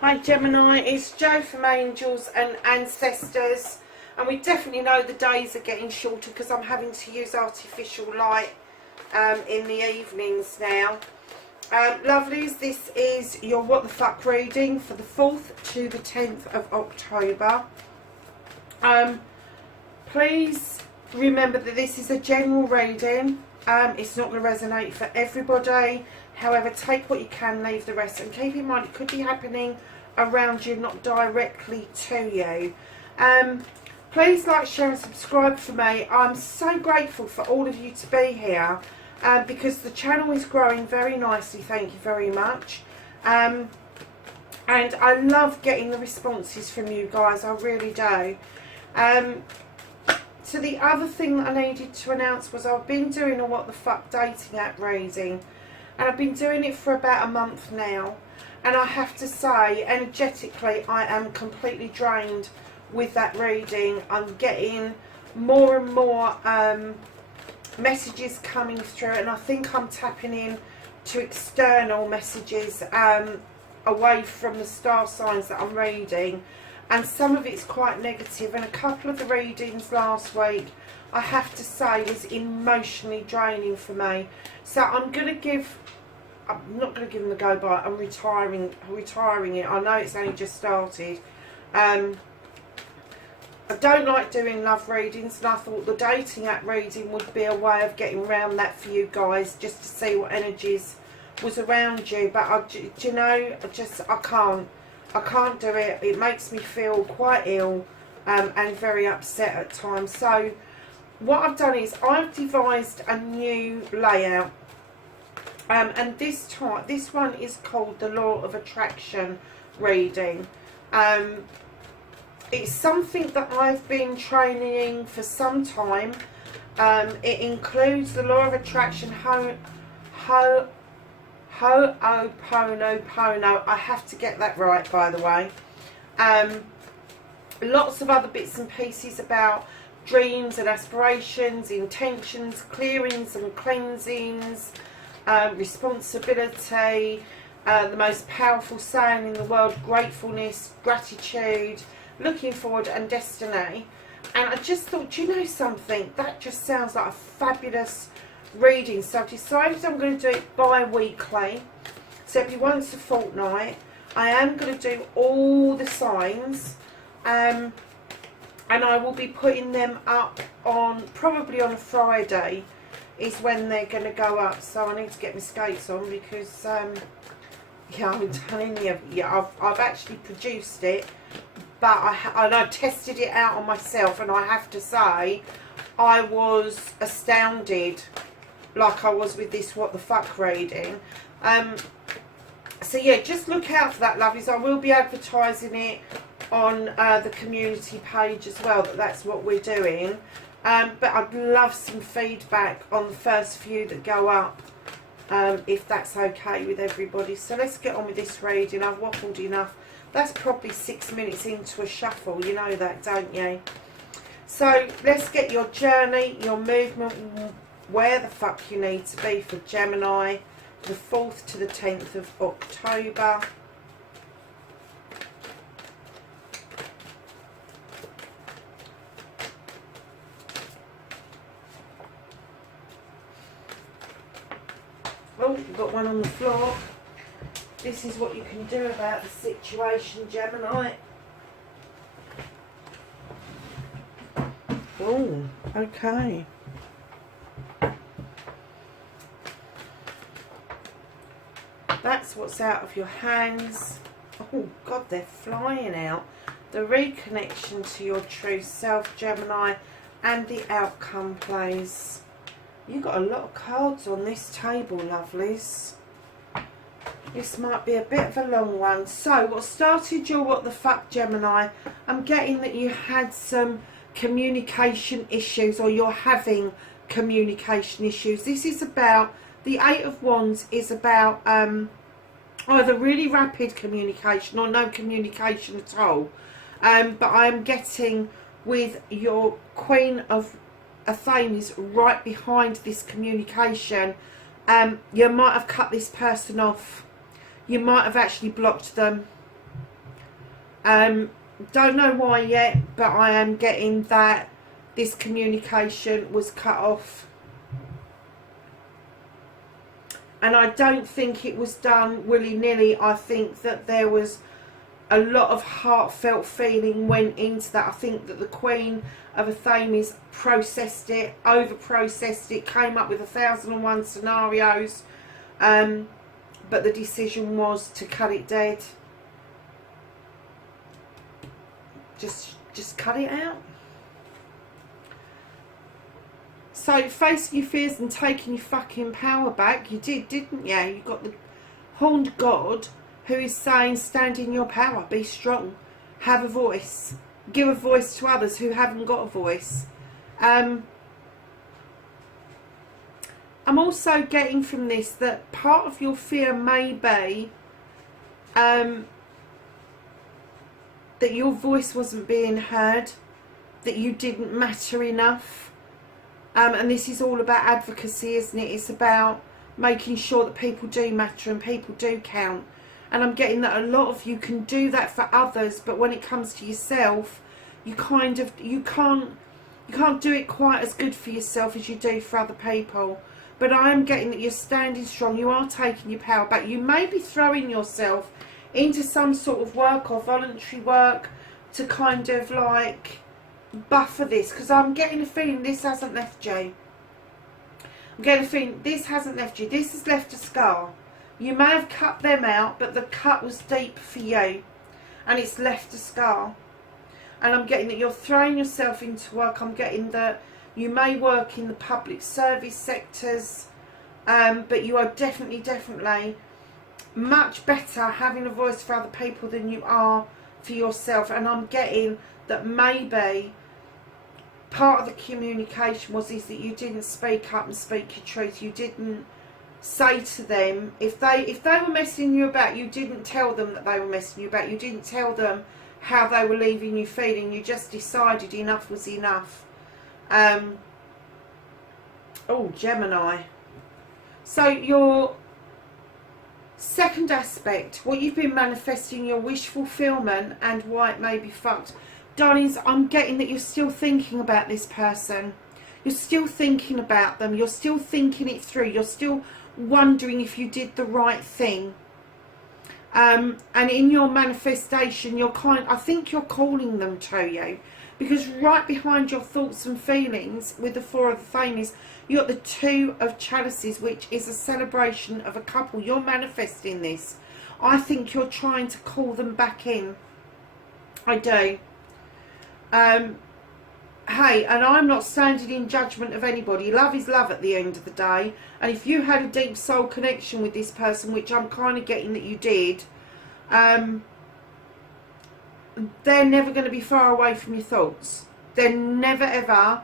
Hi Gemini, it's Jo from Angels and Ancestors, and we definitely know the days are getting shorter because I'm having to use artificial light in the evenings now. Lovelies, this is your What the Fuck reading for the 4th to the 10th of October. Please remember that this is a general reading. It's not going to resonate for everybody. However, take what you can, leave the rest, and keep in mind it could be happening around you, not directly to you. Please like, share and subscribe for me. I'm so grateful for all of you to be here because the channel is growing very nicely. Thank you very much. And I love getting the responses from you guys. I really do. So the other thing that I needed to announce was I've been doing a What the Fuck dating app reading. And I've been doing it for about a month now. And I have to say, energetically, I am completely drained with that reading. I'm getting more and more messages coming through. And I think I'm tapping in to external messages away from the star signs that I'm reading. And some of it's quite negative. And a couple of the readings last week, I have to say, was emotionally draining for me. So I'm not going to give them the go by. I'm retiring it. I know it's only just started. I don't like doing love readings, and I thought the dating app reading would be a way of getting around that for you guys, just to see what energies was around you. But do you know, I can't do it. It makes me feel quite ill and very upset at times. So what I've done is I've devised a new layout, and this one is called the Law of Attraction reading. It's something that I've been training for some time. It includes the Law of Attraction, Ho'oponopono. I have to get that right, by the way. Lots of other bits and pieces about dreams and aspirations, intentions, clearings and cleansings, responsibility, the most powerful saying in the world, gratefulness, gratitude, looking forward and destiny. And I just thought, do you know something, that just sounds like a fabulous reading. So I've decided I'm going to do it bi-weekly, so it'll be once a fortnight. I am going to do all the signs, and I will be putting them up on, probably on a Friday is when they're going to go up. So I need to get my skates on because yeah, I'm telling you, yeah, I've actually produced it, but I tested it out on myself, and I have to say I was astounded, like I was with this What the Fuck reading. So yeah, just look out for that, lovelies. I will be advertising it on the community page as well, that's what we're doing. But I'd love some feedback on the first few that go up, if that's okay with everybody. So let's get on with this reading. I've waffled enough. That's probably 6 minutes into a shuffle, you know that, don't you? So let's get your journey, your movement, where the fuck you need to be for Gemini, the 4th to the 10th of October. Oh, we've got one on the floor. This is what you can do about the situation, Gemini. Oh, okay. That's what's out of your hands. Oh, God, they're flying out. The reconnection to your true self, Gemini, and the outcome plays. You've got a lot of cards on this table, lovelies. This might be a bit of a long one. So, what started your What the Fuck, Gemini? I'm getting that you had some communication issues, or you're having communication issues. This is about, the 8 of Wands is about either really rapid communication or no communication at all. But I'm getting with your Queen of Athame right behind this communication. You might have cut this person off. You might have actually blocked them. Don't know why yet, but I am getting that this communication was cut off. And I don't think it was done willy-nilly. I think that there was a lot of heartfelt feeling went into that. I think that the Queen of Athames processed it, over-processed it, came up with 1,001 scenarios. But the decision was to cut it dead. Just cut it out. So facing your fears and taking your fucking power back, you did, didn't you? You got the horned god who is saying, stand in your power, be strong, have a voice, give a voice to others who haven't got a voice. I'm also getting from this that part of your fear may be that your voice wasn't being heard, that you didn't matter enough. And this is all about advocacy, isn't it? It's about making sure that people do matter and people do count. And I'm getting that a lot of you can do that for others, but when it comes to yourself, you can't do it quite as good for yourself as you do for other people. But I am getting that you're standing strong, you are taking your power back. You may be throwing yourself into some sort of work or voluntary work to kind of like buffer this, because I'm getting a feeling this hasn't left you. I'm getting a feeling this hasn't left you. This has left a scar. You may have cut them out, but the cut was deep for you and it's left a scar. And I'm getting that you're throwing yourself into work. I'm getting that you may work in the public service sectors, but you are definitely much better having a voice for other people than you are for yourself. And I'm getting that maybe part of the communication is that you didn't speak up and speak your truth. You didn't say to them, if they were messing you about, you didn't tell them that they were messing you about. You didn't tell them how they were leaving you feeling. You just decided enough was enough. Oh, Gemini. So your second aspect, what you've been manifesting, your wish fulfillment and why it may be fucked. Darlings, I'm getting that you're still thinking about this person. You're still thinking about them. You're still thinking it through. You're still wondering if you did the right thing. And in your manifestation, I think you're calling them to you. Because right behind your thoughts and feelings with the Four of the Fames, you've got the Two of Chalices, which is a celebration of a couple. You're manifesting this. I think you're trying to call them back in. I do. Hey, and I'm not standing in judgment of anybody. Love is love at the end of the day. And if you had a deep soul connection with this person, which I'm kind of getting that you did, they're never going to be far away from your thoughts. They're never ever,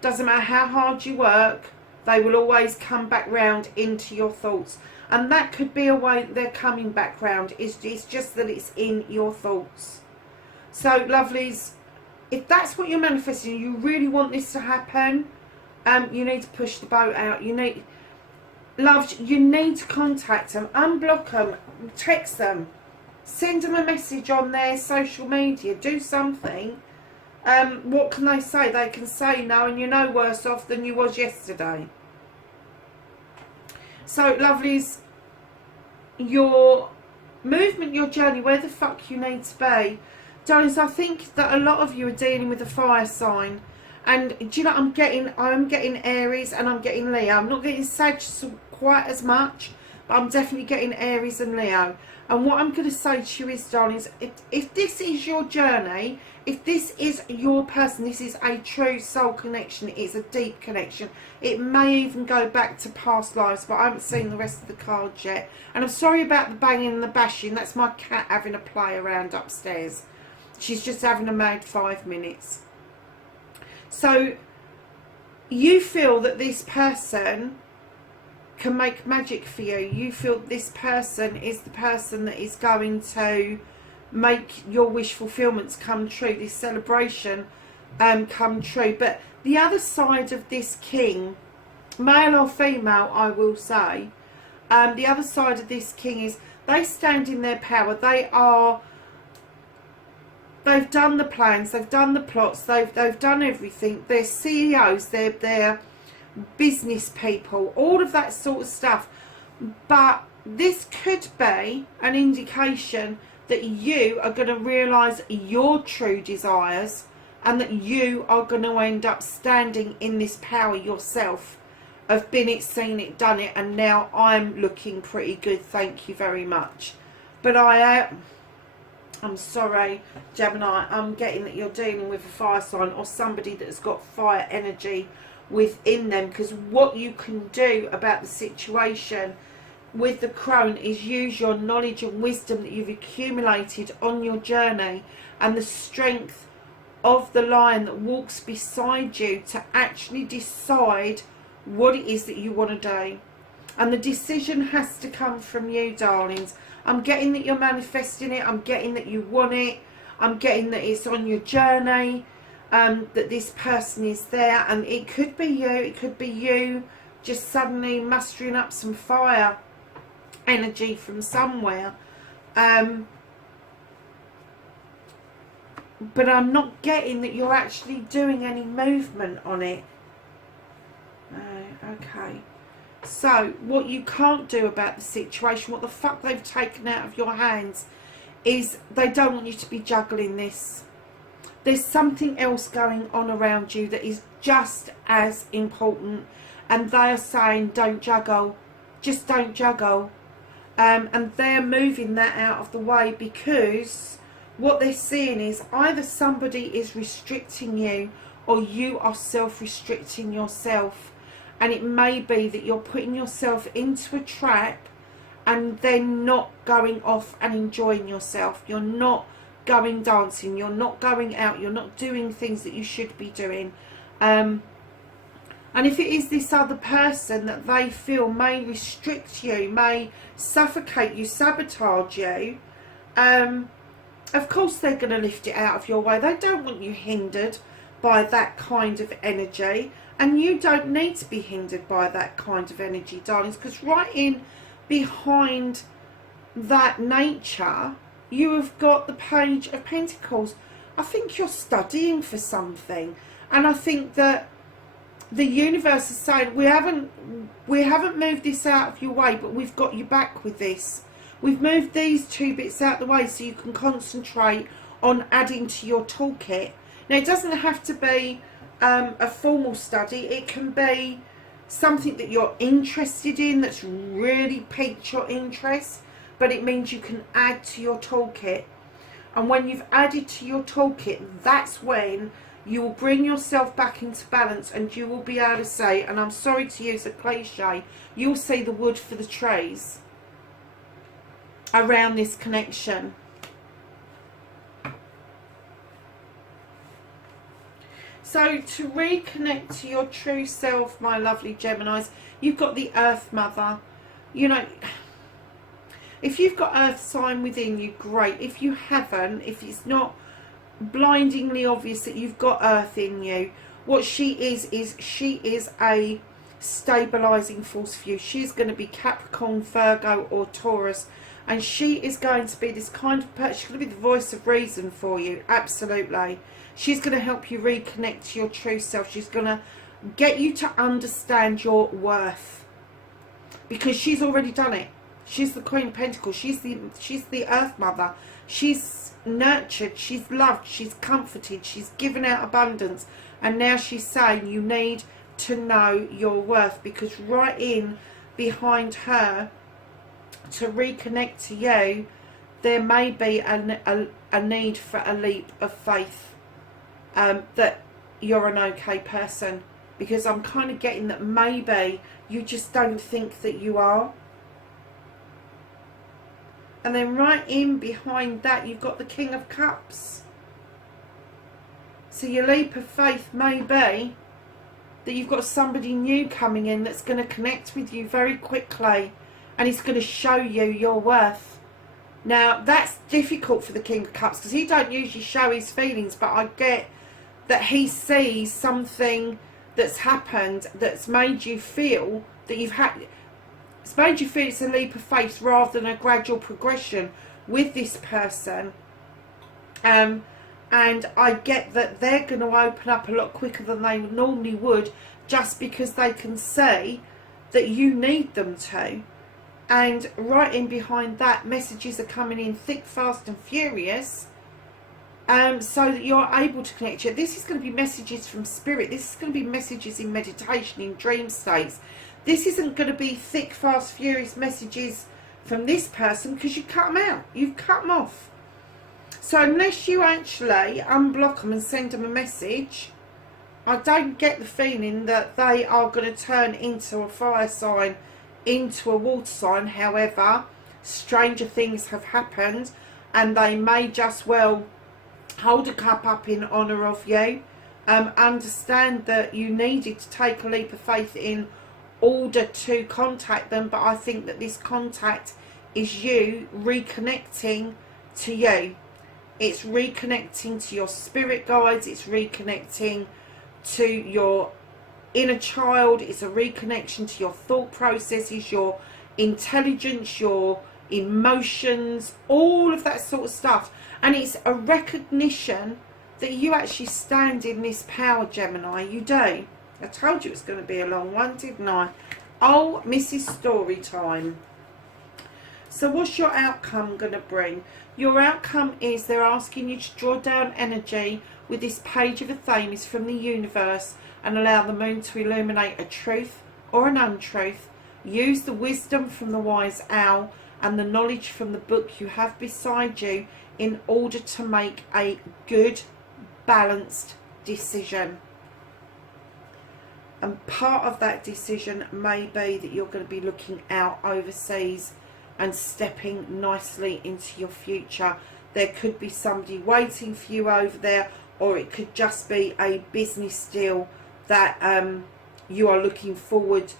doesn't matter how hard you work, they will always come back round into your thoughts. And that could be a way they're coming back round. It's just that it's in your thoughts. So, lovelies, if that's what you're manifesting, you really want this to happen, you need to push the boat out. You need to contact them, unblock them, text them, send them a message on their social media, do something. What can they say? They can say no, and you're no worse off than you was yesterday. So, lovelies, your movement, your journey, where the fuck you need to be. Darlings, I think that a lot of you are dealing with a fire sign. And do you know, I'm getting Aries and I'm getting Leo. I'm not getting Sag quite as much, but I'm definitely getting Aries and Leo. And what I'm going to say to you is, darlings, if this is your journey, if this is your person, this is a true soul connection, it's a deep connection. It may even go back to past lives, but I haven't seen the rest of the cards yet. And I'm sorry about the banging and the bashing. That's my cat having a play around upstairs. She's just having a mad 5 minutes. So you feel that this person can make magic for you. You feel this person is the person that is going to make your wish fulfillments come true, this celebration come true. But the other side of this king, male or female, I will say, the other side of this king is they stand in their power. They are They've done the plans, they've done the plots, they've done everything. They're CEOs, they're business people, all of that sort of stuff. But this could be an indication that you are going to realise your true desires, and that you are going to end up standing in this power yourself of been it, seen it, done it, and now I'm looking pretty good, thank you very much. But I'm sorry, Gemini, I'm getting that you're dealing with a fire sign or somebody that's got fire energy within them, because what you can do about the situation with the crone is use your knowledge and wisdom that you've accumulated on your journey and the strength of the lion that walks beside you to actually decide what it is that you want to do. And the decision has to come from you, darlings. I'm getting that you're manifesting it. I'm getting that you want it. I'm getting that it's on your journey, that this person is there. And it could be you. It could be you just suddenly mustering up some fire energy from somewhere. But I'm not getting that you're actually doing any movement on it. Okay. So, what you can't do about the situation, what the fuck they've taken out of your hands, is they don't want you to be juggling this. There's something else going on around you that is just as important. And they are saying, don't juggle. Just don't juggle. And they're moving that out of the way, because what they're seeing is either somebody is restricting you or you are self-restricting yourself. And it may be that you're putting yourself into a trap and then not going off and enjoying yourself. You're not going dancing, you're not going out, you're not doing things that you should be doing. And if it is this other person that they feel may restrict you, may suffocate you, sabotage you, of course they're going to lift it out of your way. They don't want you hindered by that kind of energy. And you don't need to be hindered by that kind of energy, darlings, because right in behind that nature, you have got the Page of Pentacles. I think you're studying for something. And I think that the universe is saying, we haven't moved this out of your way, but we've got you back with this. We've moved these two bits out of the way so you can concentrate on adding to your toolkit. Now, it doesn't have to be a formal study. It can be something that you're interested in that's really piqued your interest, but it means you can add to your toolkit. And when you've added to your toolkit, that's when you will bring yourself back into balance, and you will be able to say, and I'm sorry to use a cliche, you'll see the wood for the trees around this connection. So to reconnect to your true self, my lovely Geminis, you've got the Earth Mother. You know, if you've got Earth sign within you, great. If you haven't, if it's not blindingly obvious that you've got Earth in you, what she is she is a stabilizing force for you. She's going to be Capricorn, Virgo or Taurus, and she is going to be this kind of person. She's going to be the voice of reason for you. Absolutely. She's going to help you reconnect to your true self. She's going to get you to understand your worth, because she's already done it. She's the Queen of Pentacles. She's the Earth Mother. She's nurtured, she's loved, she's comforted, she's given out abundance, and now she's saying you need to know your worth, because right in behind her to reconnect to you, there may be a need for a leap of faith, that you're an okay person, because I'm kind of getting that maybe you just don't think that you are. And then right in behind that, you've got the King of Cups. So your leap of faith may be that you've got somebody new coming in that's going to connect with you very quickly, and he's going to show you your worth. Now, that's difficult for the King of Cups, because he don't usually show his feelings, but I get that he sees something that's happened that's made you feel that it's made you feel it's a leap of faith rather than a gradual progression with this person. And And I get that they're going to open up a lot quicker than they normally would, just because they can see that you need them to. And right in behind that, messages are coming in thick, fast and furious, so that you're able to connect. This is going to be messages from spirit. This is going to be messages in meditation, in dream states. This isn't going to be thick, fast, furious messages from this person, because you cut them out. You've cut them off. So unless you actually unblock them and send them a message, I don't get the feeling that they are going to turn into a fire sign, into a water sign. However, stranger things have happened, and they may just well hold a cup up in honour of you. Understand that you needed to take a leap of faith in order to contact them, but I think that this contact is you reconnecting to you. It's reconnecting to your spirit guides. It's reconnecting to your inner child. It's a reconnection to your thought processes, your intelligence, your emotions, all of that sort of stuff. And it's a recognition that you actually stand in this power, Gemini. You do. I told you it was going to be a long one, didn't I? Oh, Mrs. Story time. So what's your outcome going to bring? Your outcome is they're asking you to draw down energy with this page of a Athames from the universe and allow the moon to illuminate a truth or an untruth. Use the wisdom from the wise owl and the knowledge from the book you have beside you in order to make a good, balanced decision. And part of that decision may be that you're going to be looking out overseas and stepping nicely into your future. There could be somebody waiting for you over there, or it could just be a business deal that you are looking forward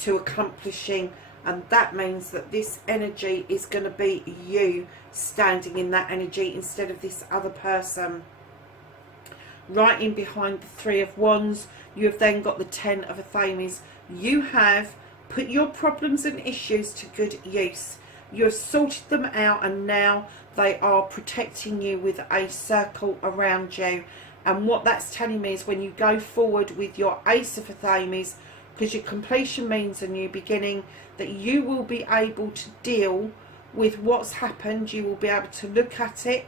to accomplishing, and that means that this energy is going to be you standing in that energy instead of this other person. Right in behind the Three of Wands, you have then got the Ten of Athames. You have put your problems and issues to good use. You have sorted them out, and now they are protecting you with a circle around you. And what that's telling me is when you go forward with your Ace of Athames, because your completion means a new beginning, that you will be able to deal with what's happened. You will be able to look at it,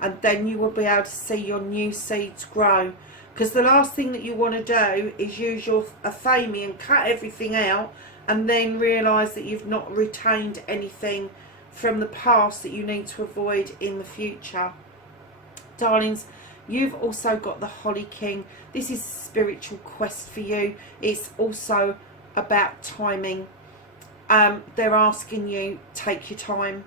and then you will be able to see your new seeds grow. Because the last thing that you want to do is use your Athame and cut everything out and then realise that you've not retained anything from the past that you need to avoid in the future. Darlings, you've also got the Holly King. This is a spiritual quest for you. It's also about timing. They're asking you, take your time.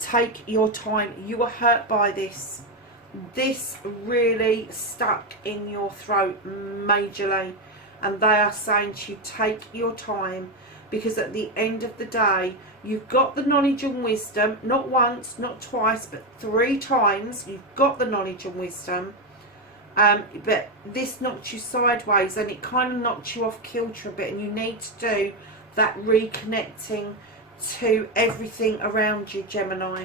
Take your time. You were hurt by this. This really stuck in your throat majorly, and they are saying to you, take your time, because at the end of the day you've got the knowledge and wisdom, not once, not twice, but 3 times. You've got the knowledge and wisdom, but this knocked you sideways, and it kind of knocked you off kilter a bit, and you need to do that reconnecting to everything around you, Gemini.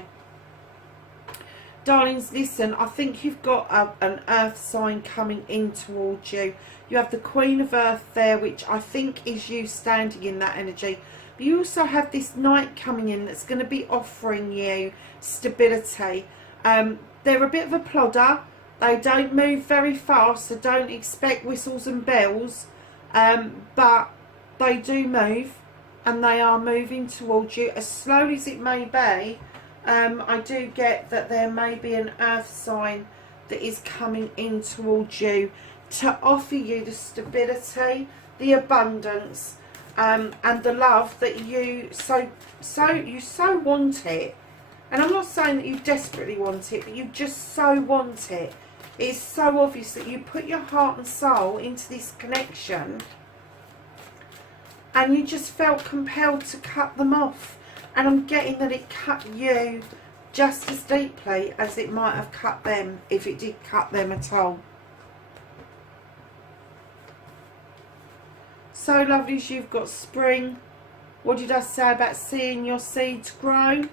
Darlings, listen, I think you've got an earth sign coming in towards you. You have the Queen of Earth there, which I think is you standing in that energy. But you also have this Knight coming in that's going to be offering you stability. They're a bit of a plodder. They don't move very fast, so don't expect whistles and bells. But they do move, and they are moving towards you as slowly as it may be. I do get that there may be an earth sign that is coming in towards you to offer you the stability, the abundance, and the love that you so want it. And I'm not saying that you desperately want it, but you just so want it. It's so obvious that you put your heart and soul into this connection, and you just felt compelled to cut them off. And I'm getting that it cut you just as deeply as it might have cut them, if it did cut them at all. So lovelies, you've got spring. What did I say about seeing your seeds grow?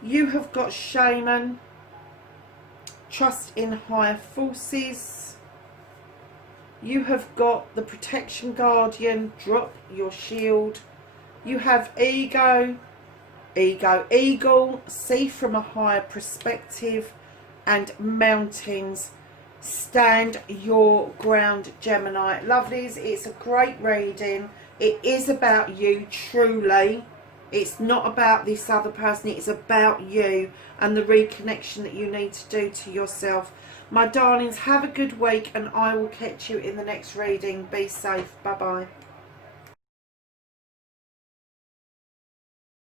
You have got shaman. trust in higher forces. You have got the protection guardian, drop your shield. You have ego, eagle, see from a higher perspective, and mountains, stand your ground, Gemini. Lovelies, it's a great reading. It is about you, truly. It's not about this other person. It's about you and the reconnection that you need to do to yourself. My darlings, have a good week, and I will catch you in the next reading. Be safe. Bye-bye.